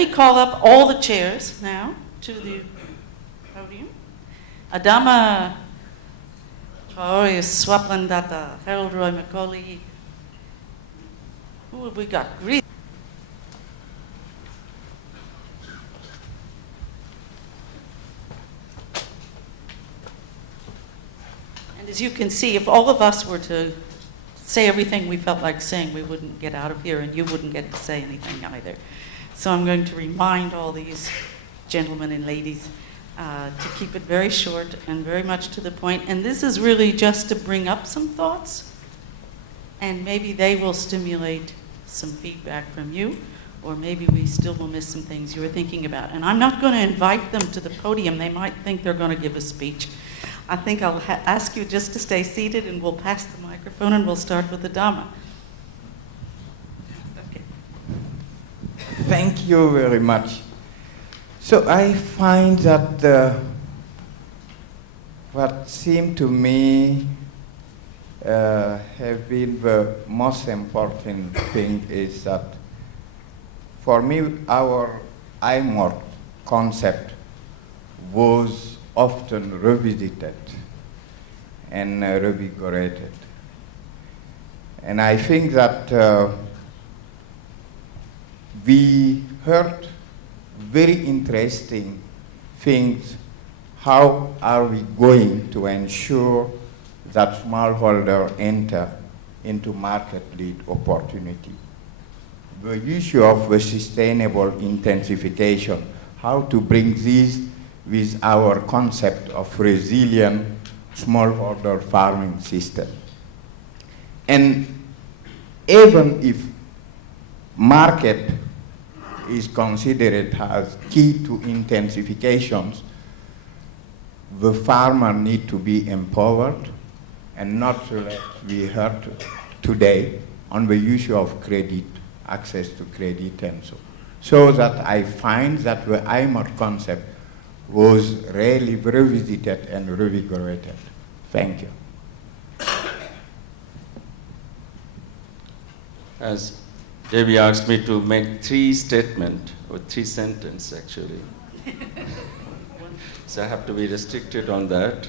me call up all the chairs now to the podium. Adama Troy Swaplandata, Harold Roy Macaulay. Who have we got? And as you can see, if all of us were to say everything we felt like saying, we wouldn't get out of here, and you wouldn't get to say anything either. So I'm going to remind all these gentlemen and ladies to keep it very short and very much to the point. And this is really just to bring up some thoughts, and maybe they will stimulate some feedback from you, or maybe we still will miss some things you were thinking about. And I'm not going to invite them to the podium. They might think they're going to give a speech. I think I'll ask you just to stay seated, and we'll pass the microphone, and we'll start with Adama. Okay. Thank you very much. So I find that what seemed to me have been the most important thing is that for me our IMORT concept was often revisited and revigorated. And I think that we heard very interesting things. How are we going to ensure that smallholders enter into market-led opportunity? The issue of the sustainable intensification, how to bring this with our concept of resilient smallholder farming system. And even if market is considered as key to intensifications, the farmer need to be empowered and not let we heard today on the issue of credit, access to credit and so. So that I find that the IMOT concept was really revisited and revigorated. Thank you. As Debbie asked me to make 3 statements, or 3 sentences actually. So I have to be restricted on that.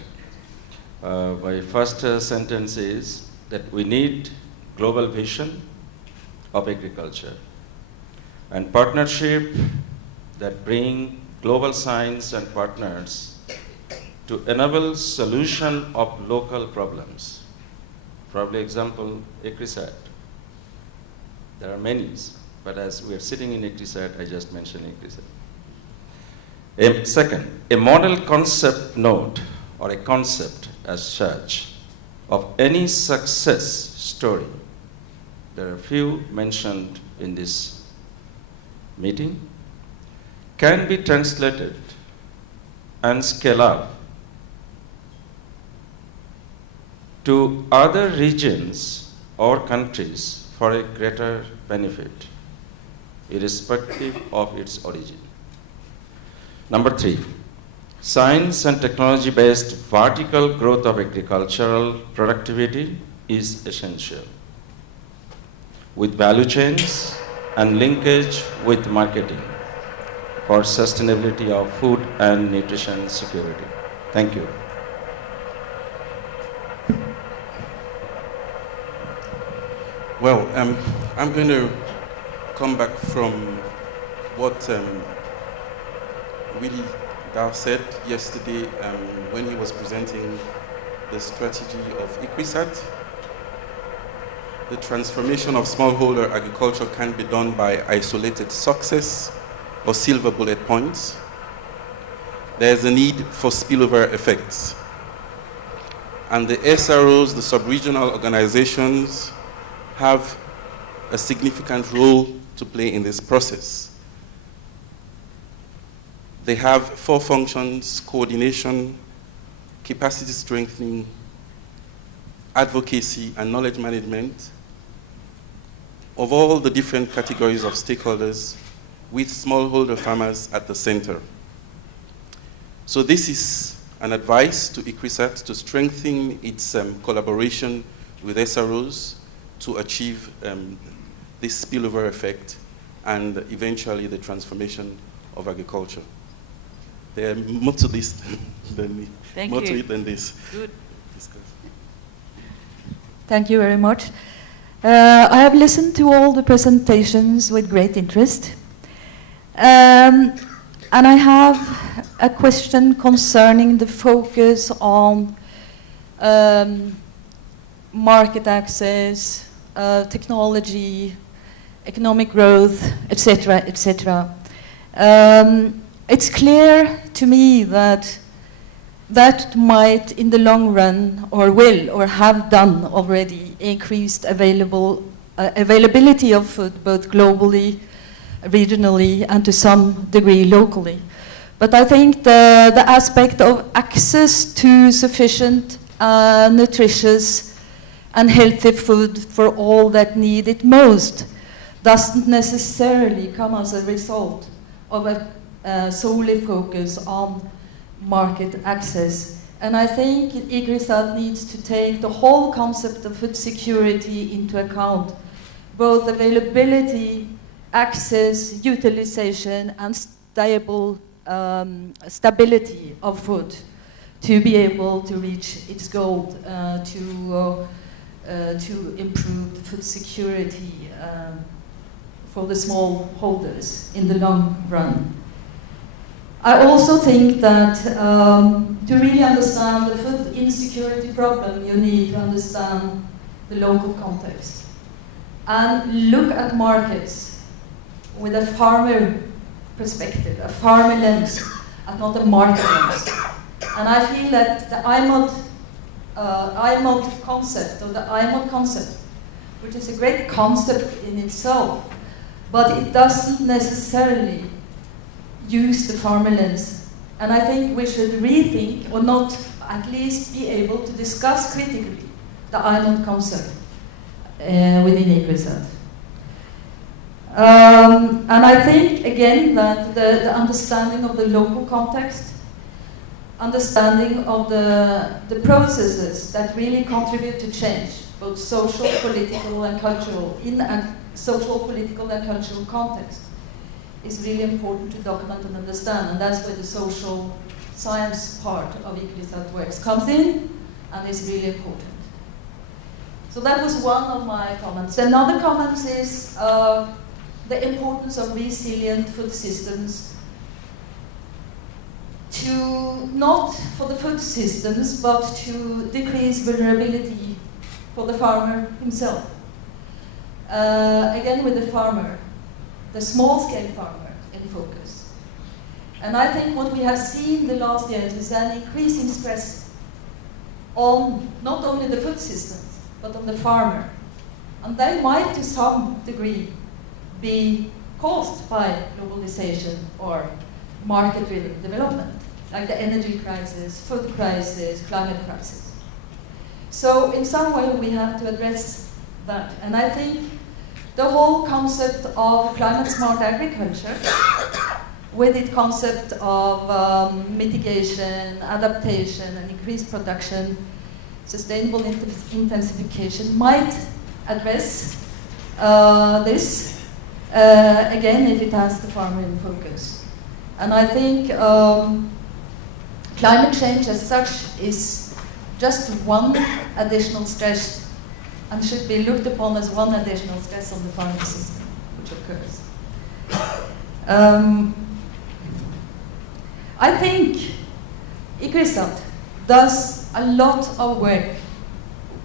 My first sentence is that we need global vision of agriculture and partnership that bring global science and partners to enable solution of local problems. Probably example, ECRISAT. There are many, but as we are sitting in ECRISAT, I just mentioned ECRISAT. Second, a model concept note or a concept as such of any success story. There are a few mentioned in this meeting, can be translated and scale up to other regions or countries for a greater benefit, irrespective of its origin. Number 3, science and technology-based vertical growth of agricultural productivity is essential, with value chains and linkage with marketing for sustainability of food and nutrition security. Thank you. Well, I'm going to come back from what Willie Dow said yesterday when he was presenting the strategy of ECRISAT. The transformation of smallholder agriculture can be done by isolated success or silver bullet points. There is a need for spillover effects. And the SROs, the sub-regional organizations, have a significant role to play in this process. They have 4 functions: coordination, capacity strengthening, advocacy, and knowledge management of all the different categories of stakeholders, with smallholder farmers at the center. So this is an advice to ECRISAT to strengthen its collaboration with SROs to achieve this spillover effect and eventually the transformation of agriculture. There are more to this than Thank more you. to it than this. Good. Thank you very much. I have listened to all the presentations with great interest. And I have a question concerning the focus on market access, technology, economic growth, etc., etc. It's clear to me that that might, in the long run, or will, or have done already, increased availability of food, both globally, regionally, and to some degree locally. But I think the aspect of access to sufficient, nutritious, and healthy food for all that need it most doesn't necessarily come as a result of a solely focus on market access. And I think IGRISAT needs to take the whole concept of food security into account, both availability, access, utilization, and stability of food to be able to reach its goal to improve the food security for the smallholders in the long run. I also think that to really understand the food insecurity problem, you need to understand the local context and look at markets with a farmer perspective, a farmer lens, and not a market lens. And I feel that the IMOD concept, or the IMOD concept, which is a great concept in itself, but it doesn't necessarily use the farmer lens. And I think we should rethink, or not at least be able to discuss critically, the IMOD concept within IGRISAT. And I think, again, that the understanding of the local context, understanding of the processes that really contribute to change, both social, political, and cultural, in a social, political, and cultural context, is really important to document and understand. And that's where the social science part of IGRISAT works comes in, and is really important. So that was one of my comments. Another comment is the importance of resilient food systems, to not for the food systems, but to decrease vulnerability for the farmer himself. Again, with the farmer, the small-scale farmer in focus. And I think what we have seen the last years is an increasing stress on not only the food systems, but on the farmer. And they might, to some degree, be caused by globalization or market-driven development, like the energy crisis, food crisis, climate crisis. So in some way we have to address that. And I think the whole concept of climate-smart agriculture, with its concept of mitigation, adaptation, and increased production, sustainable intensification, might address this, again, if it has the farmer in focus. And I think climate change as such is just one additional stress, and should be looked upon as one additional stress on the farming system, which occurs. I think IGRISAT does a lot of work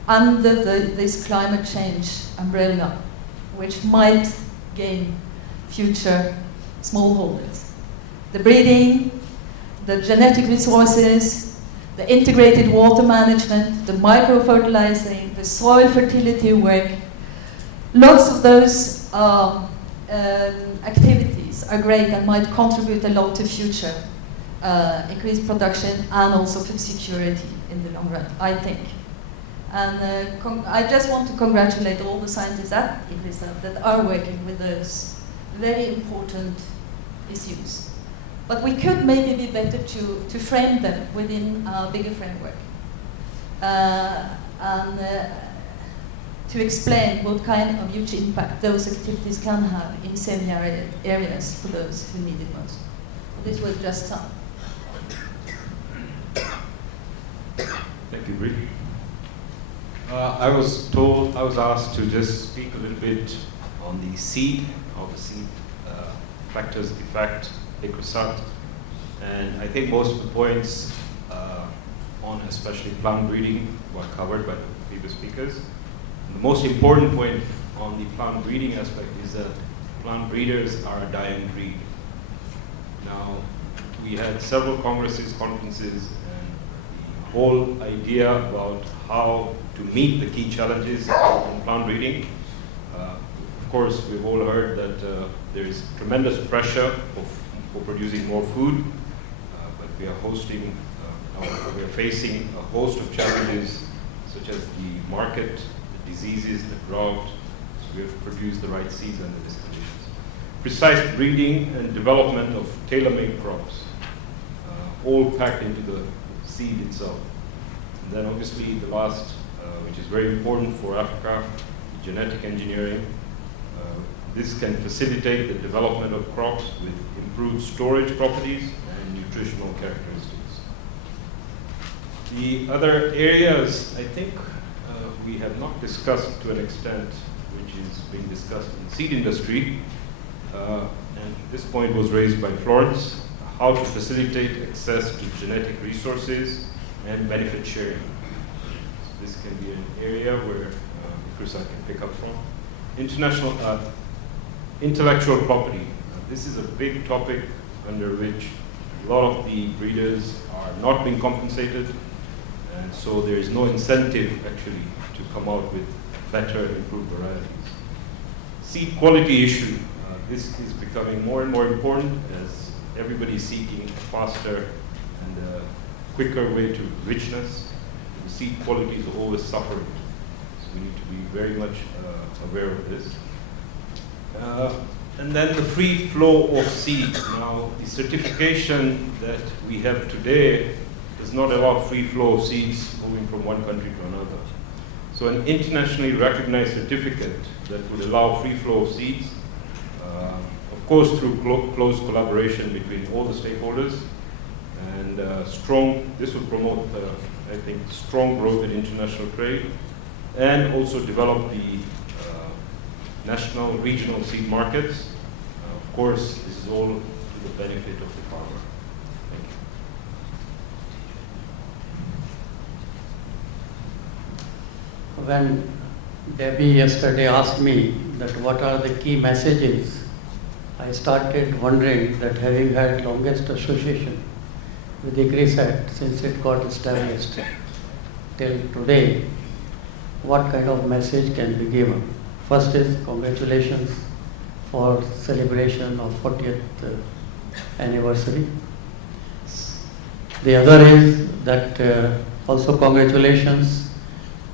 under this climate change umbrella, which might gain future smallholders. The breeding, the genetic resources, the integrated water management, the micro-fertilizing, the soil fertility work, lots of those activities are great and might contribute a lot to future increased production and also food security in the long run, I think. And I just want to congratulate all the scientists at IGRISAT that are working with those very important issues. But we could maybe be better to frame them within a bigger framework. And to explain what kind of huge impact those activities can have in semi-arid areas for those who need it most. This was just some. Thank you, Brie. I was asked to just speak a little bit on the seed, how the seed factors affect Ecosat. And I think most of the points on especially plant breeding were covered by the previous speakers. And the most important point on the plant breeding aspect is that plant breeders are a dying breed. Now, we had several congresses, conferences, and the whole idea about how to meet the key challenges in plant breeding. Of course, we've all heard that there is tremendous pressure for producing more food, but we are facing a host of challenges such as the market, the diseases, the drought. So we have to produce the right seeds under these conditions. Precise breeding and development of tailor-made crops, all packed into the seed itself. And then obviously the last, which is very important for Africa, genetic engineering. This can facilitate the development of crops with improved storage properties and nutritional characteristics. The other areas, I think, we have not discussed to an extent, which is being discussed in the seed industry, and this point was raised by Florence, how to facilitate access to genetic resources and benefit sharing. So this can be an area where Ecosat can pick up from. Intellectual property. This is a big topic under which a lot of the breeders are not being compensated, and so there is no incentive actually to come out with better and improved varieties. Seed quality issue. This is becoming more and more important as everybody is seeking a faster and a quicker way to richness. The seed quality is always suffering, so we need to be very much aware of this. And then the free flow of seeds. Now, the certification that we have today does not allow free flow of seeds moving from one country to another. So an internationally recognized certificate that would allow free flow of seeds, of course through close collaboration between all the stakeholders, and this will promote, I think, strong growth in international trade, and also develop the national, regional seed markets. Of course, this is all to the benefit of the farmer. Thank you. When Debbie yesterday asked me that what are the key messages, I started wondering that having had longest association with Ecosat since it got established till today, what kind of message can be given? First is congratulations for celebration of 40th anniversary. The other is that also congratulations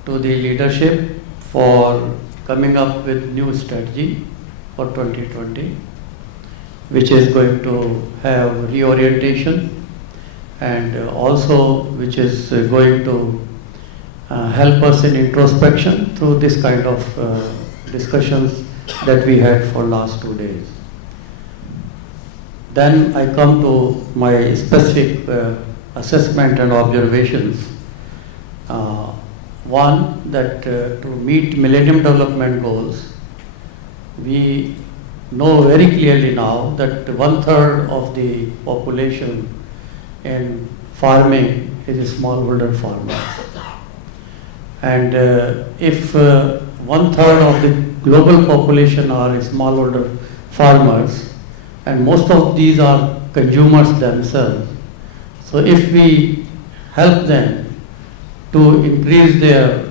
to the leadership for coming up with new strategy for 2020, which is going to have reorientation and also which is going to help us in introspection through this kind of discussions that we had for last 2 days. Then I come to my specific assessment and observations. One, that to meet Millennium Development Goals, we know very clearly now that 1/3 of the population in farming is smallholder farmers. And if 1/3 of the global population are smallholder farmers, and most of these are consumers themselves, so if we help them to increase their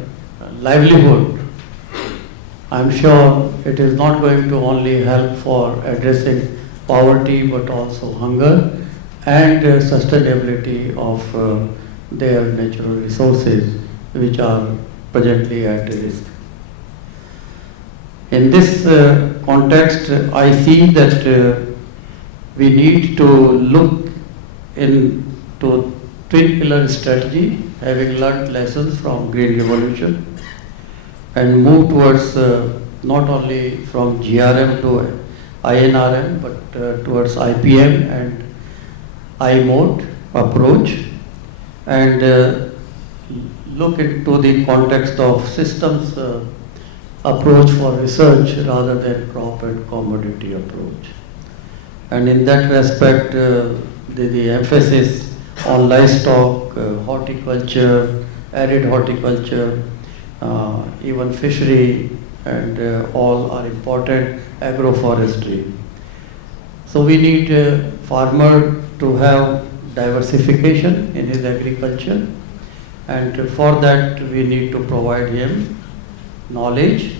livelihood, I'm sure it is not going to only help for addressing poverty but also hunger and sustainability of their natural resources, which are presently at risk. In this context, I see that we need to look into twin pillar strategy, having learned lessons from Green Revolution, and move towards not only from GRM to INRM, but towards IPM and I mode approach, and look into the context of systems approach for research rather than crop and commodity approach. And in that respect, the emphasis on livestock, horticulture, arid horticulture, even fishery, and all are important, agroforestry. So we need a farmer to have diversification in his agriculture, and for that we need to provide him knowledge.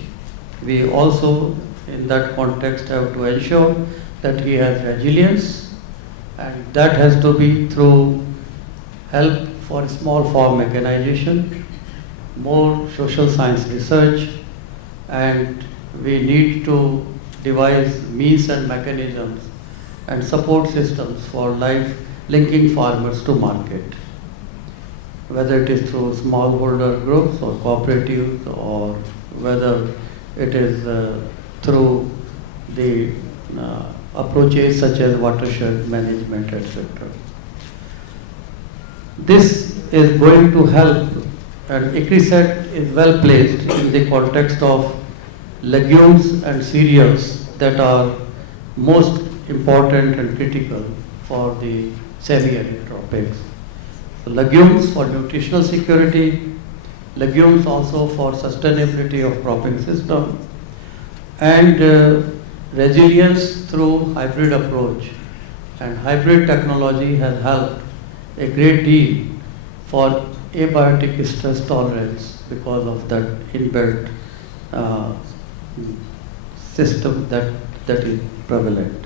We also in that context have to ensure that he has resilience, and that has to be through help for small farm mechanization, more social science research, and we need to devise means and mechanisms and support systems for linking farmers to market, whether it is through smallholder groups or cooperatives, or whether it is through the approaches such as watershed management, etc. This is going to help, and ICRISAT is well placed in the context of legumes and cereals that are most important and critical for the semi-arid tropics. So legumes for nutritional security, legumes also for sustainability of cropping system, and resilience through hybrid approach. And hybrid technology has helped a great deal for abiotic stress tolerance because of that inbuilt system that is prevalent.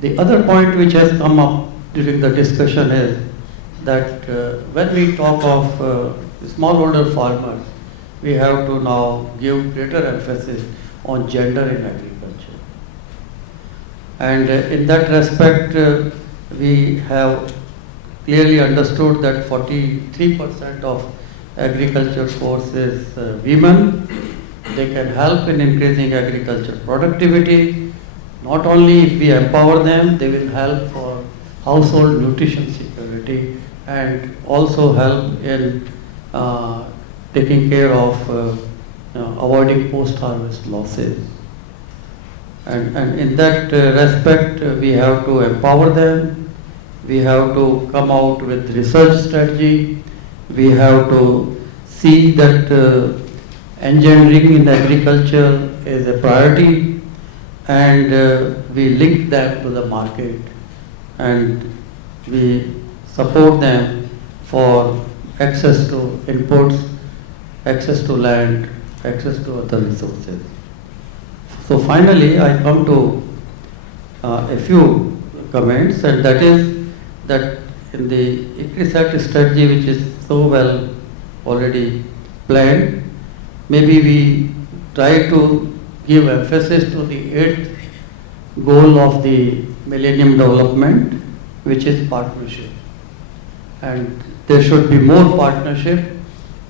The other point which has come up during the discussion is that when we talk of smallholder farmers, we have to now give greater emphasis on gender in agriculture. And in that respect, we have clearly understood that 43% of agriculture force is women. They can help in increasing agriculture productivity. Not only if we empower them, they will help for household nutrition security and also help in taking care of avoiding post-harvest losses. And in that respect, we have to empower them. We have to come out with research strategy. We have to see that engineering in agriculture is a priority, and we link them to the market, and we support them for access to inputs, access to land, access to other resources. So finally, I come to a few comments, and that is that in the ICRISAT strategy, which is so well already planned, maybe we try to give emphasis to the 8th goal of the Millennium Development, which is partnership. And there should be more partnership,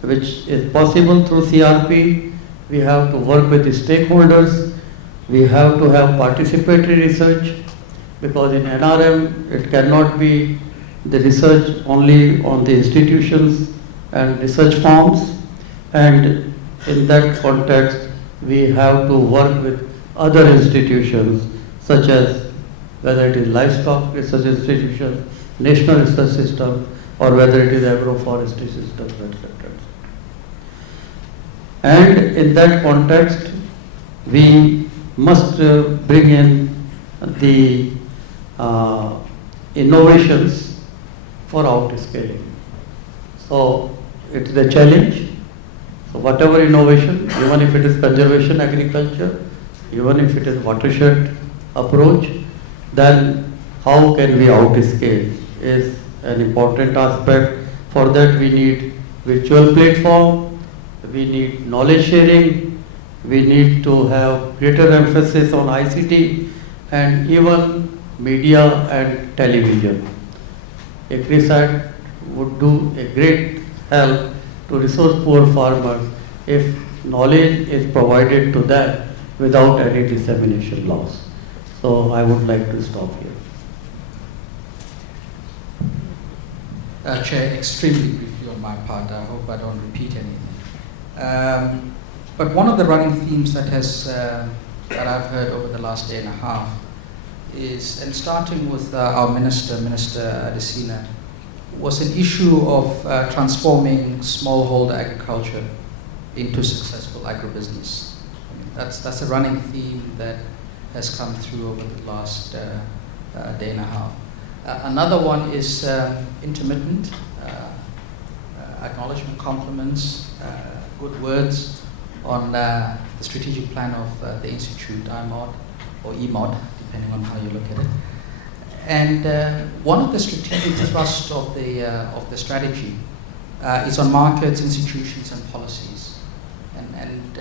which is possible through CRP. We have to work with the stakeholders. We have to have participatory research, because in NRM it cannot be the research only on the institutions and research farms, and in that context we have to work with other institutions such as whether it is livestock research institutions, national research system, or whether it is agroforestry systems, etc. And in that context we must bring in the innovations for outscaling. So it is a challenge. So whatever innovation, even if it is conservation agriculture, even if it is watershed approach, then how can we outscale is an important aspect. For that we need virtual platform, we need knowledge sharing, we need to have greater emphasis on ICT and even media and television. ICRISAT would do a great help to resource poor farmers if knowledge is provided to them without any dissemination loss. So I would like to stop here. Chair, extremely briefly on my part. I hope I don't repeat anything. But one of the running themes that that I've heard over the last day and a half is, and starting with our Minister Adesina, was an issue of transforming smallholder agriculture into successful agribusiness. I mean, that's a running theme that has come through over the last day and a half. Another one is intermittent acknowledgement, compliments, good words on the strategic plan of the Institute, IMOD, or EMOD, depending on how you look at it. And one of the strategic thrusts of the strategy is on markets, institutions, and policies. And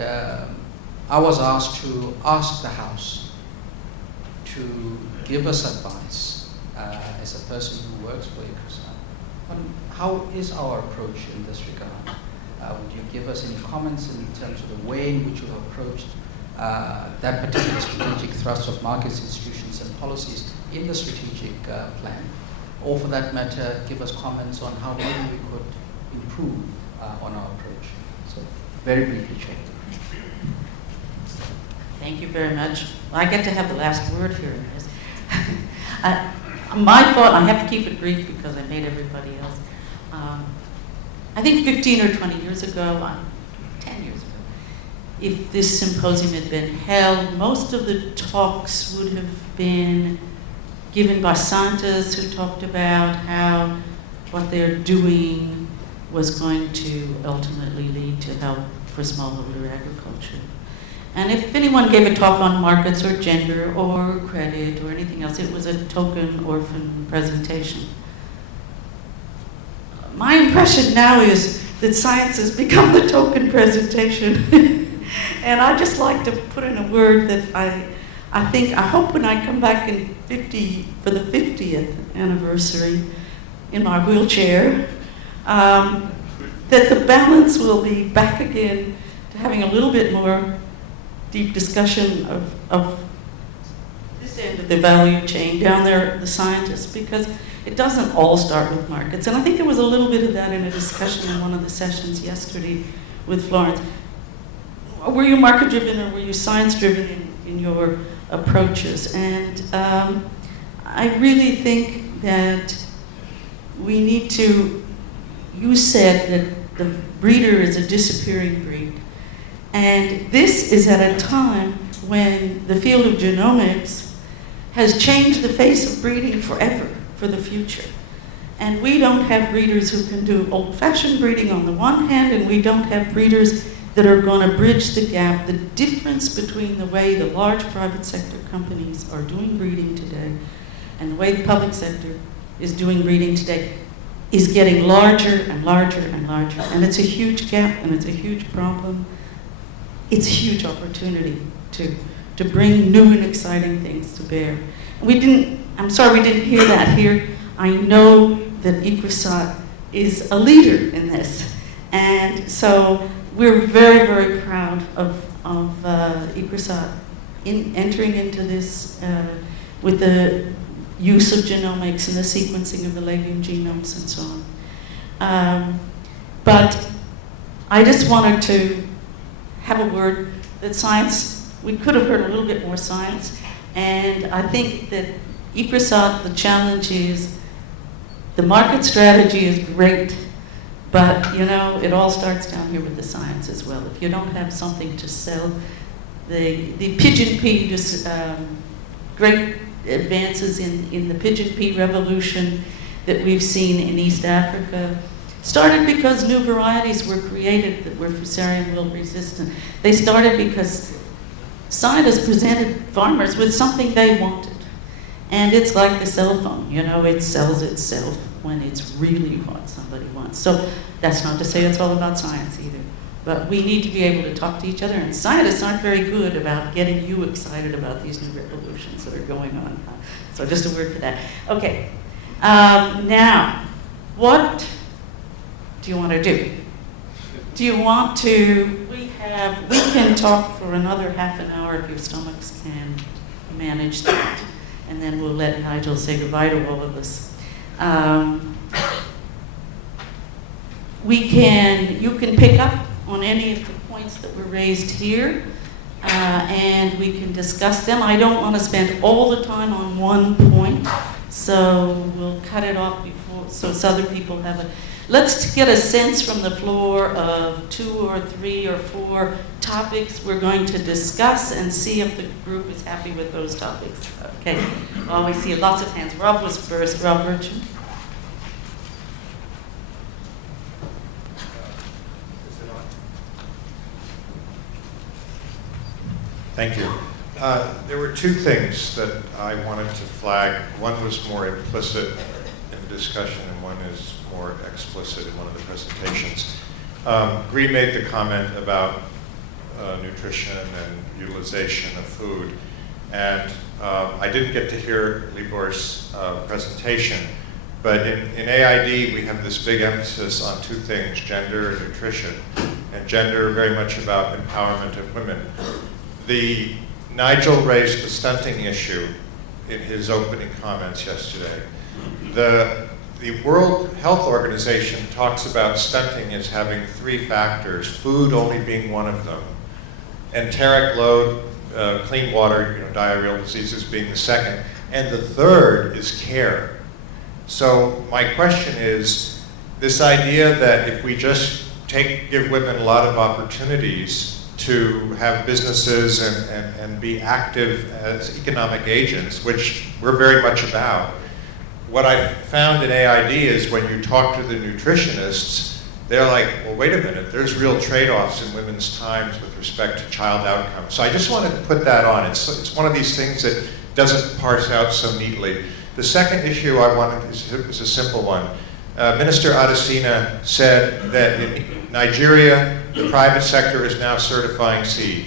I was asked to ask the House to give us advice as a person who works for ICRISA on how is our approach in this regard. Would you give us any comments in terms of the way in which you have approached that particular strategic thrust of markets, institutions, and policies in the strategic plan? Or for that matter, give us comments on how maybe we could improve on our approach. So, very briefly, Chair. Thank you very much. I get to have the last word here. My thought, I have to keep it brief because I made everybody else. I think 15 or 20 years ago, 10 years ago, if this symposium had been held, most of the talks would have been given by scientists who talked about how what they're doing was going to ultimately lead to help for smallholder agriculture. And if anyone gave a talk on markets or gender or credit or anything else, it was a token orphan presentation. My impression now is that science has become the token presentation. And I just like to put in a word that I hope when I come back in for the 50th anniversary in my wheelchair, that the balance will be back again to having a little bit more deep discussion of this end of the value chain, down there, the scientists, because it doesn't all start with markets. And I think there was a little bit of that in a discussion in one of the sessions yesterday with Florence. Were you market-driven or were you science-driven in your approaches? And I really think that we need to, you said that the breeder is a disappearing breed. And this is at a time when the field of genomics has changed the face of breeding forever for the future. And we don't have breeders who can do old-fashioned breeding on the one hand, and we don't have breeders that are going to bridge the gap. The difference between the way the large private sector companies are doing breeding today and the way the public sector is doing breeding today is getting larger and larger and larger. And it's a huge gap and it's a huge problem. It's a huge opportunity to bring new and exciting things to bear. I'm sorry we didn't hear that here. I know that ICRISAT is a leader in this. And so we're very, very proud of ICRISAT in entering into this with the use of genomics and the sequencing of the legume genomes and so on. But I just wanted to have a word that science, we could have heard a little bit more science, and I think that ICRISAT, the challenge is the market strategy is great, but you know, it all starts down here with the science as well. If you don't have something to sell, the pigeon pea, just great advances in the pigeon pea revolution that we've seen in East Africa started because new varieties were created that were fusarium wilt resistant. They started because scientists presented farmers with something they wanted. And it's like the cell phone, you know, it sells itself when it's really what somebody wants. So that's not to say it's all about science either. But we need to be able to talk to each other, and scientists aren't very good about getting you excited about these new revolutions that are going on. So just a word for that. Okay, now, what do you want to do? Do you want to, we we can talk for another half an hour if your stomachs can manage that. And then we'll let Nigel say goodbye to all of us. You can pick up on any of the points that were raised here, and we can discuss them. I don't want to spend all the time on one point, so we'll cut it off before, so other people have a. Let's get a sense from the floor of 2 or 3 or 4 topics we're going to discuss and see if the group is happy with those topics. Okay. Well, we see lots of hands. Rob was first. Rob Merchant. Thank you. There were 2 things that I wanted to flag. One was more implicit in discussion, and one is more explicit in one of the presentations. Green made the comment about nutrition and utilization of food, and I didn't get to hear Libor's presentation, but in AID we have this big emphasis on 2 things, gender and nutrition, and gender very much about empowerment of women. Nigel raised the stunting issue in his opening comments yesterday. The World Health Organization talks about stunting as having 3 factors, food only being one of them, enteric load, clean water, diarrheal diseases being the second, and the third is care. So my question is, this idea that if we just give women a lot of opportunities to have businesses and be active as economic agents, which we're very much about. What I found in AID is when you talk to the nutritionists, they're like, well, wait a minute, there's real trade-offs in women's times with respect to child outcomes. So I just wanted to put that on. It's one of these things that doesn't parse out so neatly. The second issue I wanted is a simple one. Minister Adesina said that in Nigeria, the private sector is now certifying seed.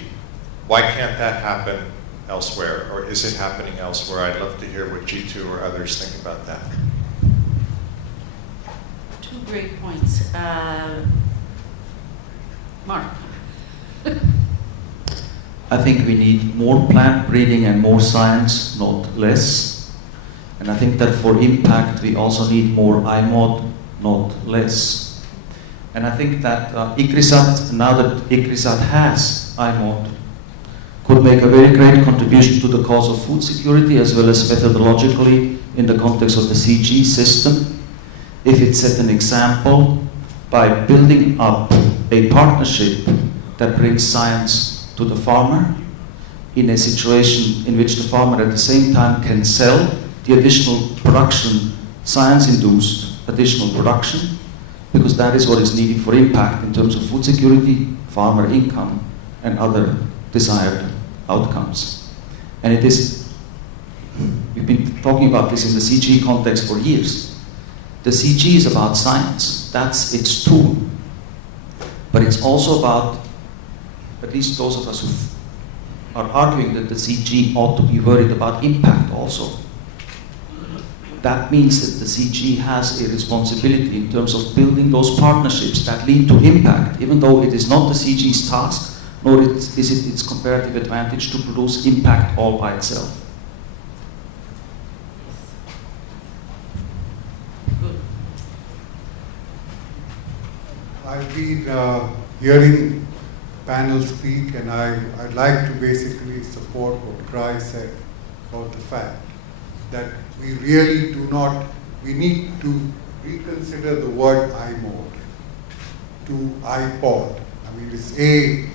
Why can't that happen elsewhere, or is it happening elsewhere? I'd love to hear what G2 or others think about that. 2 great points. Mark. I think we need more plant breeding and more science, not less. And I think that for impact, we also need more IMOD, not less. And I think that ICRISAT, now that ICRISAT has IMOD, could make a very great contribution to the cause of food security, as well as methodologically in the context of the CG system, if it set an example by building up a partnership that brings science to the farmer in a situation in which the farmer at the same time can sell the additional production, science-induced additional production, because that is what is needed for impact in terms of food security, farmer income, and other desired outcomes. And it is, we've been talking about this in the CG context for years. The CG is about science, that's its tool. But it's also about, at least those of us who are arguing that the CG ought to be worried about impact also. That means that the CG has a responsibility in terms of building those partnerships that lead to impact, even though it is not the CG's task, nor is it its comparative advantage to produce impact all by itself. I've been hearing panel speak, and I'd like to basically support what Cry said about the fact that we really we need to reconsider the word iMode to iPod. I mean, it's the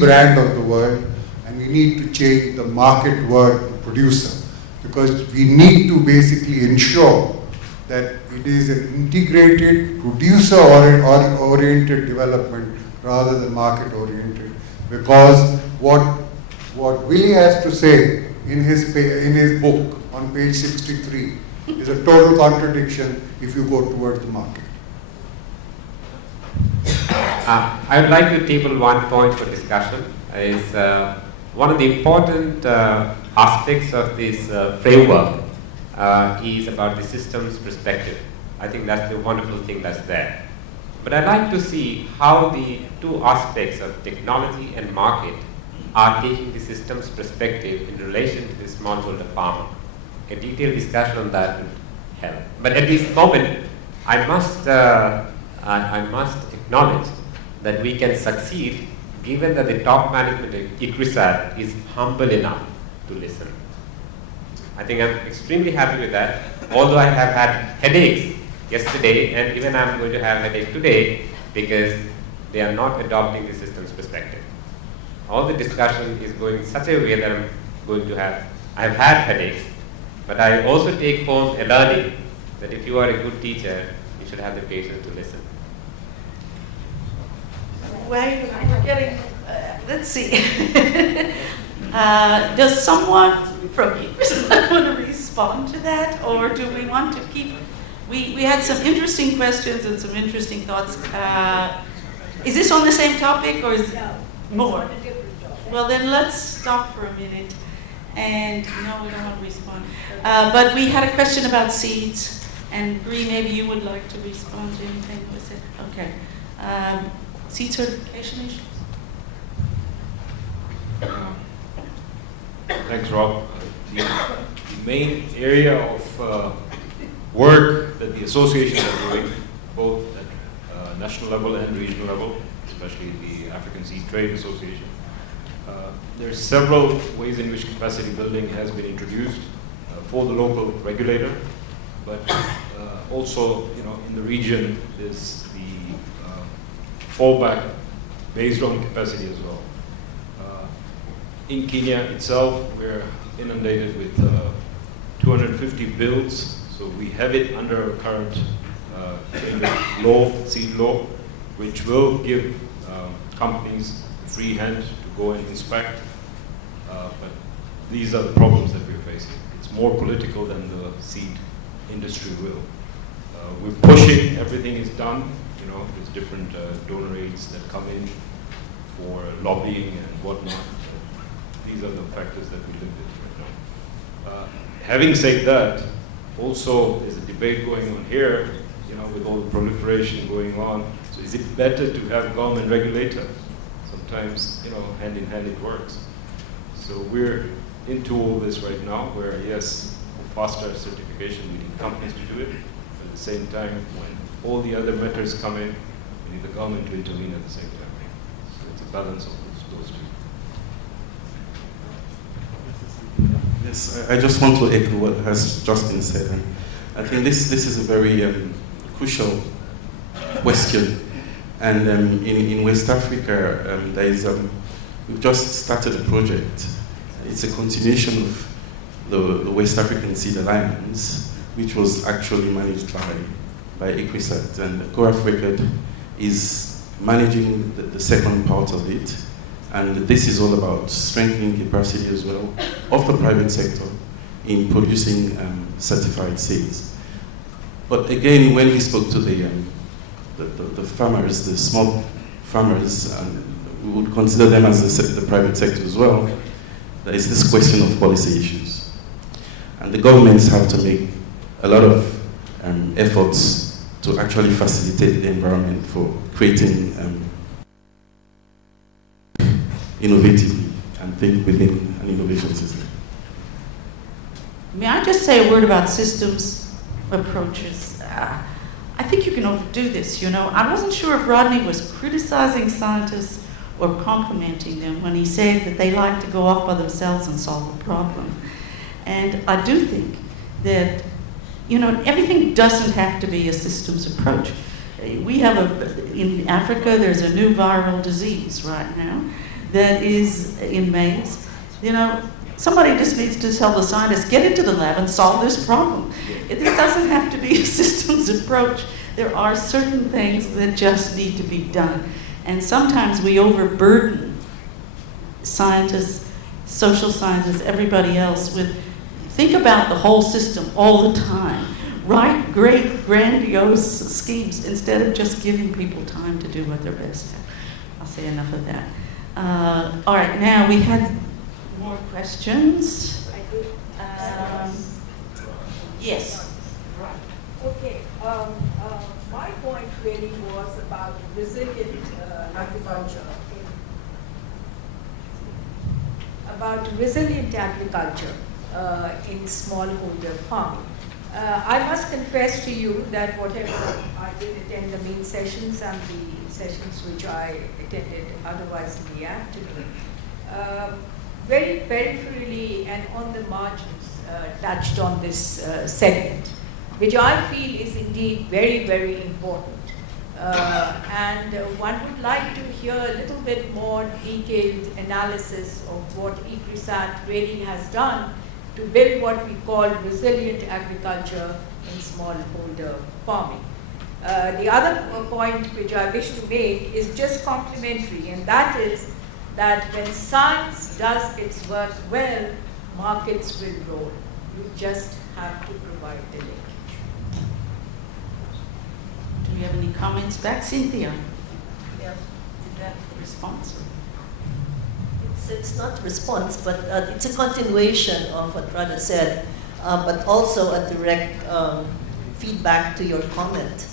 brand of the word, and we need to change the market word to producer, because we need to basically ensure that it is an integrated, producer-oriented development rather than market-oriented. Because what Willie has to say in his book on page 63 is a total contradiction if you go towards the market. I would like to table one point for discussion. Is one of the important aspects of this framework is about the systems perspective. I think that's the wonderful thing that's there. But I'd like to see how the two aspects of technology and market are taking the systems perspective in relation to the smallholder farmer. A detailed discussion on that would help. But at this moment, I must acknowledge that we can succeed given that the top management of ICRISAT is humble enough to listen. I think I'm extremely happy with that, although I have had headaches yesterday, and even I'm going to have a headache today because they are not adopting the systems perspective. All the discussion is going in such a way that I have had headaches, but I also take home a learning that if you are a good teacher, you should have the patience to listen. Wait, we're getting, let's see. Does someone from ICRISAT want to respond to that, or do we want to keep, we had some interesting questions and some interesting thoughts. Is this on the same topic, or is it more? Well, then let's stop for a minute. And no, we don't want to respond. But we had a question about seeds, and Bree, maybe you would like to respond to anything that was said. Okay. Seed certification issues? Thanks, Rob. The main area of work that the associations are doing, both at national level and regional level, especially the African Seed Trade Association, there are several ways in which capacity building has been introduced for the local regulator, but also, in the region, there's the fallback based on capacity as well. In Kenya itself, we're inundated with 250 bills, so we have it under our current seed law, which will give companies a free hand to go and inspect, but these are the problems that we're facing. It's more political than the seed industry will. We're pushing, everything is done, there's different donor aids that come in for lobbying and whatnot. These are the factors that we live with right now. Having said that, also there's a debate going on here, with all the proliferation going on. So is it better to have government regulator? Sometimes, hand in hand it works. So we're into all this right now, where yes, for faster certification, we need companies to do it. But at the same time, when all the other matters come in, we need the government to intervene at the same time. So it's a balance of those two. Yes, I just want to echo what has just been said. And I think this is a very crucial question. And in West Africa, there is we've just started a project. It's a continuation of the West African Seed Alliance, which was actually managed by ICRISAT, and the CORAF record is managing the second part of it. And this is all about strengthening capacity as well of the private sector in producing certified seeds. But again, when we spoke to the farmers, the small farmers, and we would consider them as the private sector as well, there is this question of policy issues. And the governments have to make a lot of efforts to actually facilitate the environment for creating innovatively and think within an innovation system. May I just say a word about systems approaches? I think you can overdo this, I wasn't sure if Rodney was criticizing scientists or complimenting them when he said that they like to go off by themselves and solve a problem. And I do think that, everything doesn't have to be a systems approach. We have in Africa, there's a new viral disease right now that is in maize. Somebody just needs to tell the scientists, get into the lab and solve this problem. This doesn't have to be a systems approach. There are certain things that just need to be done. And sometimes we overburden scientists, social scientists, everybody else with, think about the whole system all the time. Write great, grandiose schemes instead of just giving people time to do what they're best at. I'll say enough of that. All right, now we had more questions. Yes. Okay. My point really was about resilient agriculture. About resilient agriculture in smallholder farming. I must confess to you that whatever I did attend the main sessions and the sessions which I attended otherwise in the afternoon, very peripherally and on the margins touched on this segment, which I feel is indeed very, very important. And one would like to hear a little bit more detailed analysis of what ICRISAT really has done to build what we call resilient agriculture in smallholder farming. The other point which I wish to make is just complementary, and that is that when science does its work well, markets will roll. You just have to provide the link. Do we have any comments back? Cynthia? Yeah. Is that the response? It's not a response, but it's a continuation of what Radha said, but also a direct feedback to your comment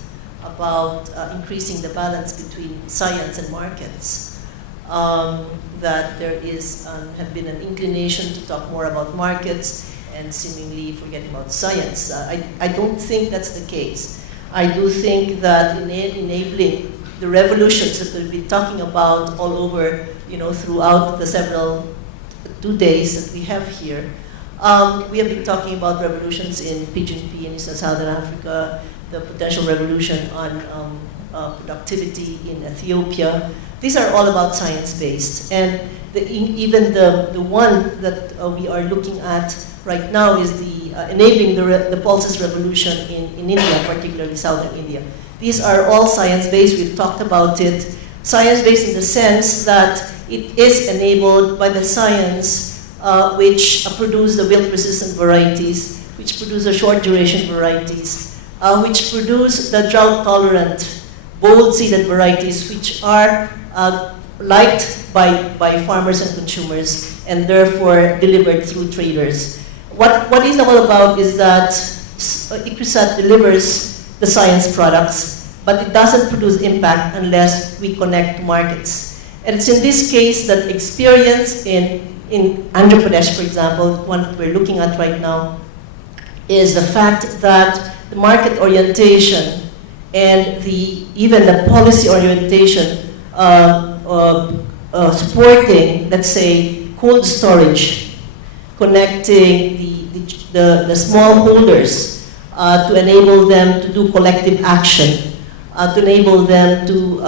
about increasing the balance between science and markets. That there is have been an inclination to talk more about markets and seemingly forget about science. I don't think that's the case. I do think that enabling the revolutions that we've been talking about all over, throughout the several 2 days that we have here, we have been talking about revolutions in pigeon pea in East and Southern Africa, the potential revolution on productivity in Ethiopia. These are all about science-based, and even the one that we are looking at right now is the enabling the pulses revolution in India, particularly southern India. These are all science-based. We've talked about it. Science-based in the sense that it is enabled by the science which produce the wilt-resistant varieties, which produce the short-duration varieties, which produce the drought-tolerant, bold-seeded varieties, which are liked by farmers and consumers, and therefore delivered through traders. What it's all about is that ICRISAT delivers the science products, but it doesn't produce impact unless we connect to markets. And it's in this case that experience in Andhra Pradesh, for example, one we're looking at right now, is the fact that the market orientation and even the policy orientation supporting, let's say, cold storage, connecting the smallholders to enable them to do collective action, to enable them to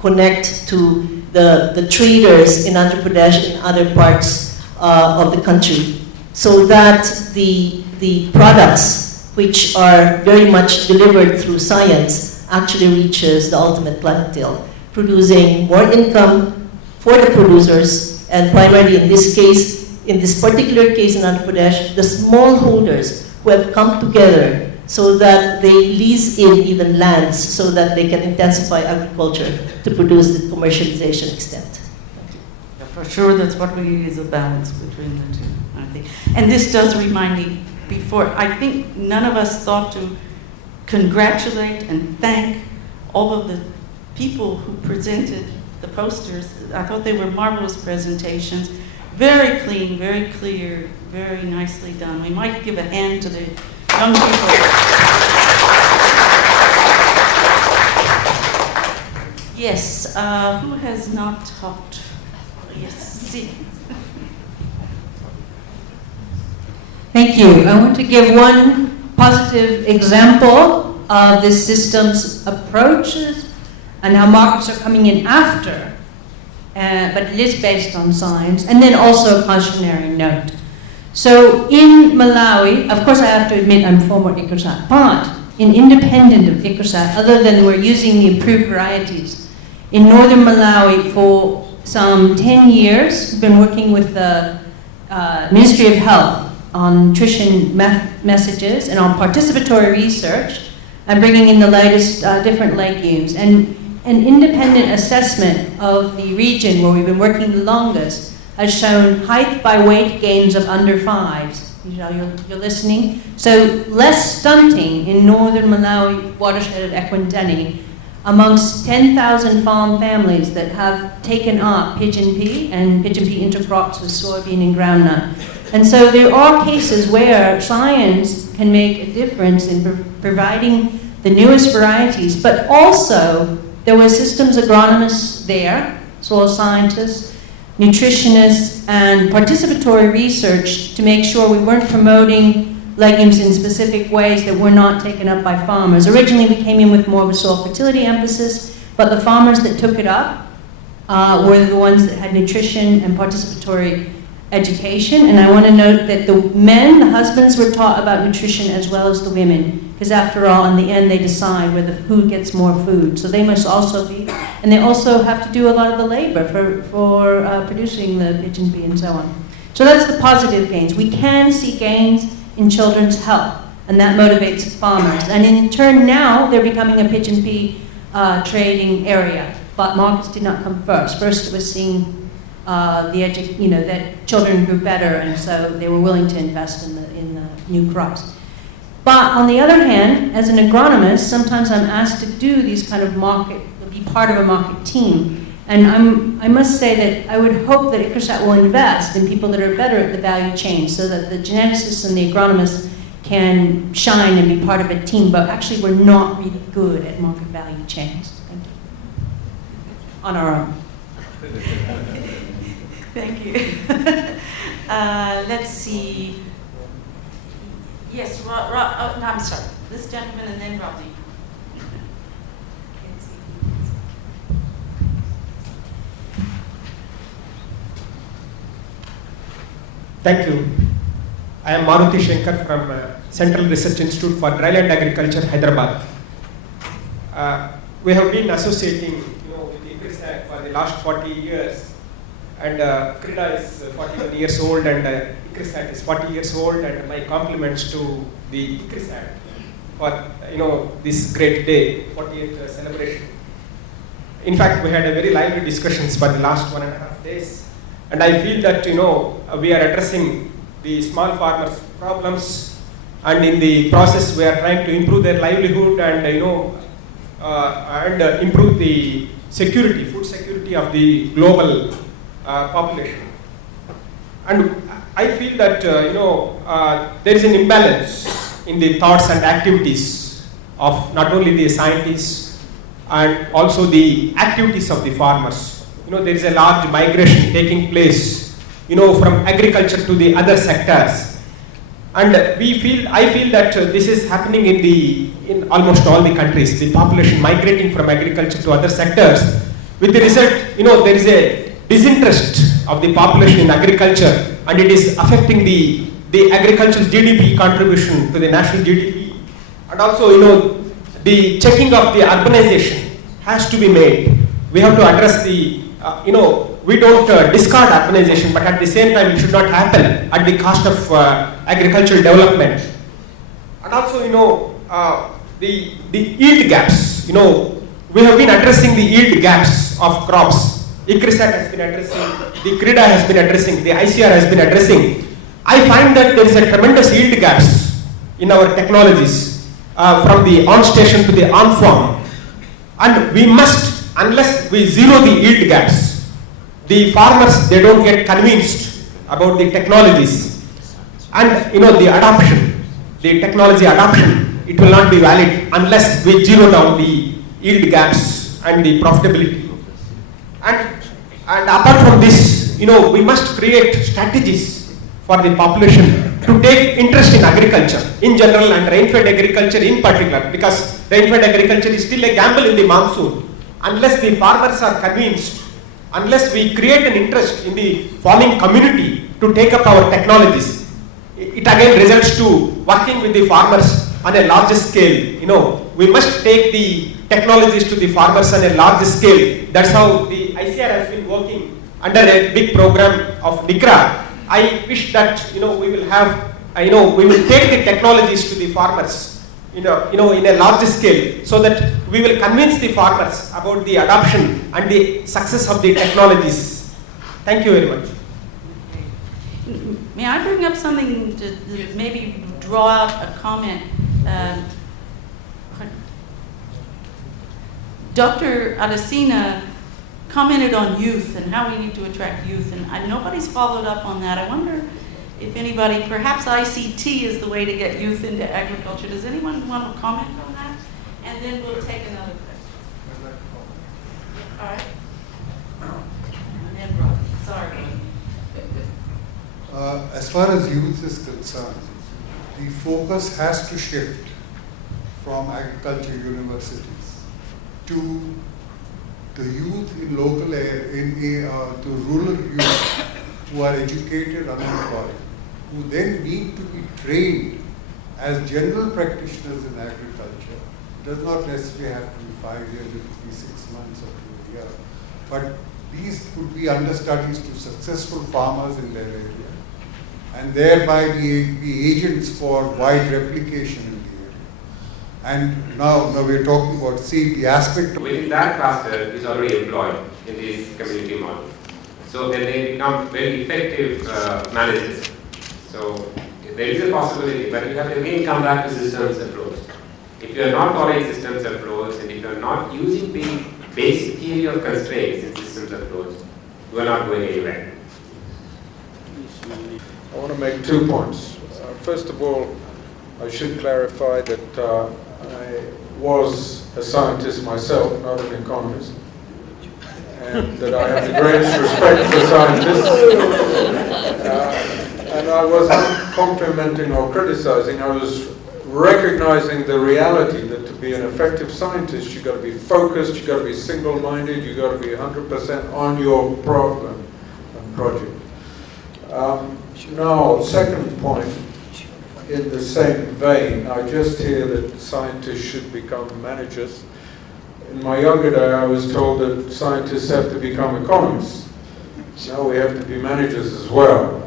connect to the traders in Andhra Pradesh and other parts of the country, so that the products which are very much delivered through science actually reaches the ultimate clientele, producing more income for the producers, and primarily in this case, in this particular case in Andhra Pradesh, the smallholders who have come together so that they lease in even lands so that they can intensify agriculture to produce the commercialization extent. Yeah, for sure, that's what we need, is a balance between the two, I think. And this does remind me, before, I think none of us thought to congratulate and thank all of the people who presented the posters. I thought they were marvelous presentations, very clean, very clear, very nicely done. We might give a hand to the young people. Yes, who has not talked? Yes, see. Thank you. I want to give one positive example of this system's approaches and how markets are coming in after, but it is based on science, and then also a cautionary note. So in Malawi, of course I have to admit I'm former ICRISAT, but independent of ICRISAT, other than we're using the improved varieties, in northern Malawi for some 10 years, we've been working with the Ministry of Health on nutrition messages and on participatory research and bringing in the latest different legumes. And an independent assessment of the region where we've been working the longest has shown height by weight gains of under 5s You're listening. So less stunting in northern Malawi watershed at Ekwenteni amongst 10,000 farm families that have taken up pigeon pea and pigeon pea intercrops with soybean and groundnut. And so there are cases where science can make a difference in providing the newest varieties, but also there were systems agronomists there, soil scientists, nutritionists, and participatory research to make sure we weren't promoting legumes in specific ways that were not taken up by farmers. Originally, we came in with more of a soil fertility emphasis, but the farmers that took it up were the ones that had nutrition and participatory education. And I want to note that the men, the husbands, were taught about nutrition as well as the women, because after all, in the end, they decide who gets more food. So they must also be, and they also have to do a lot of the labor for producing the pigeon pea and so on. So that's the positive gains. We can see gains in children's health, and that motivates farmers. And in turn, now they're becoming a pigeon pea trading area. But markets did not come first. First, it was seeing that children grew better, and so they were willing to invest in the new crops. But on the other hand, as an agronomist, sometimes I'm asked to do these kind of be part of a market team. And I must say that I would hope that ICRISAT will invest in people that are better at the value chain, so that the geneticists and the agronomists can shine and be part of a team. But actually, we're not really good at market value chains. Thank you. On our own. Thank you. Let's see. Yes, no, I'm sorry. This gentleman and then Rodney. Thank you. I am Maruti Shankar from Central Research Institute for Dryland Agriculture, Hyderabad. We have been associating with ICRISAT for the last 40 years. And CRIDA is 41 years old, and ICRISAT is 40 years old, and my compliments to the ICRISAT for this great day, 40th celebration. In fact, we had a very lively discussions for the last 1.5 days, and I feel that we are addressing the small farmers' problems, and in the process we are trying to improve their livelihood and improve the security, food security of the global population. And I feel that there is an imbalance in the thoughts and activities of not only the scientists and also the activities of the farmers. There is a large migration taking place from agriculture to the other sectors, and I feel that this is happening in almost all the countries, the population migrating from agriculture to other sectors, with the result there is a disinterest of the population in agriculture, and it is affecting the agricultural GDP contribution to the national GDP. And also, the checking of the urbanization has to be made. We have to address we don't discard urbanization, but at the same time, it should not happen at the cost of agricultural development. And also, the yield gaps. We have been addressing the yield gaps of crops. ICRISAT has been addressing, the CRIDA has been addressing, the ICR has been addressing. I find that there is a tremendous yield gaps in our technologies, from the on-station to the on-farm. And we must, unless we zero the yield gaps, the farmers, they don't get convinced about the technologies. And the adoption, the technology adoption, it will not be valid unless we zero down the yield gaps and the profitability. And apart from this, we must create strategies for the population to take interest in agriculture in general and rain-fed agriculture in particular, because rain-fed agriculture is still a gamble in the monsoon. Unless the farmers are convinced, unless we create an interest in the farming community to take up our technologies, it again results to working with the farmers on a larger scale. We must take the technologies to the farmers on a large scale. That's how the ICR has been working under a big program of NICRA. I wish that we will have, we will take the technologies to the farmers, in a large scale, so that we will convince the farmers about the adoption and the success of the technologies. Thank you very much. May I bring up something to maybe draw out a comment? Dr. Adesina commented on youth and how we need to attract youth, and nobody's followed up on that. I wonder if anybody, perhaps ICT is the way to get youth into agriculture. Does anyone want to comment on that? And then we'll take another question. All right. And then Rob. Sorry. As far as youth is concerned, the focus has to shift from agriculture universities to the youth in local area, to rural youth who are educated, unemployed, who then need to be trained as general practitioners in agriculture. It does not necessarily have to be 5 years, it could be 6 months or 2 years. But these could be understudies to successful farmers in their area, and thereby be agents for wide replication in the area. And now we're talking about, see, the aspect of... Within that cluster is already employed in this community model. So then they become very effective managers. So there is a possibility, but you have to again come back to systems approach. If you are not following systems approach, and if you are not using the basic theory of constraints in systems approach, you are not going anywhere. I want to make 2 points. First of all, I should clarify that I was a scientist myself, not an economist, and that I have the greatest respect for scientists. And I wasn't complimenting or criticizing, I was recognizing the reality that to be an effective scientist, you've got to be focused, you've got to be single-minded, you've got to be 100% on your program and project. Now, second point, in the same vein, I just hear that scientists should become managers. In my younger day, I was told that scientists have to become economists. Now we have to be managers as well.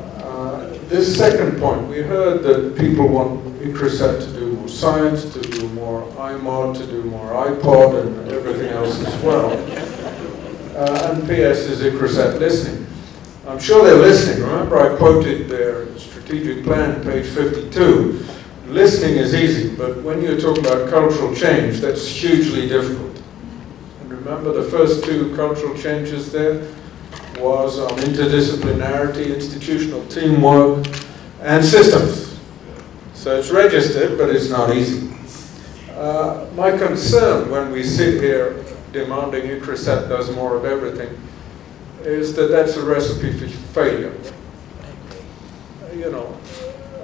This second point, we heard that people want ICRISAT to do more science, to do more iMod, to do more iPod, and everything else as well. And PS, is ICRISAT listening? I'm sure they're listening. Remember, I quoted their strategic plan, page 52. Listening is easy, but when you're talking about cultural change, that's hugely difficult. And remember, the first 2 cultural changes there was on interdisciplinarity, institutional teamwork, and systems. So it's registered, but it's not easy. My concern when we sit here demanding ICRISAT does more of everything is that that's a recipe for failure. You know,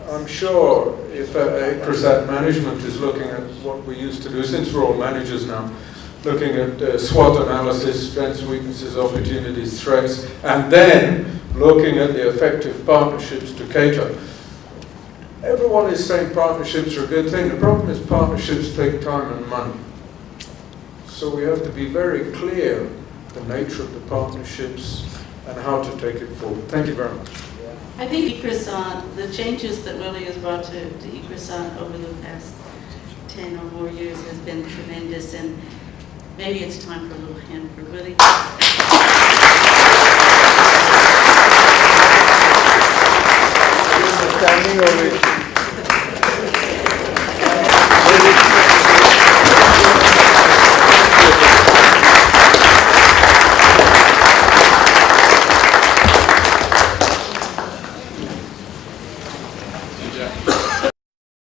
I'm sure if ICRISAT management is looking at what we used to do, since we're all managers now, looking at SWOT analysis, strengths, weaknesses, opportunities, threats, and then looking at the effective partnerships to cater. Everyone is saying partnerships are a good thing. The problem is partnerships take time and money. So we have to be very clear the nature of the partnerships and how to take it forward. Thank you very much. I think ICRISAT, the changes that Willie has brought to ICRISAT over the past 10 or more years has been tremendous, and maybe it's time for a little hand for Willie. Standing ovation.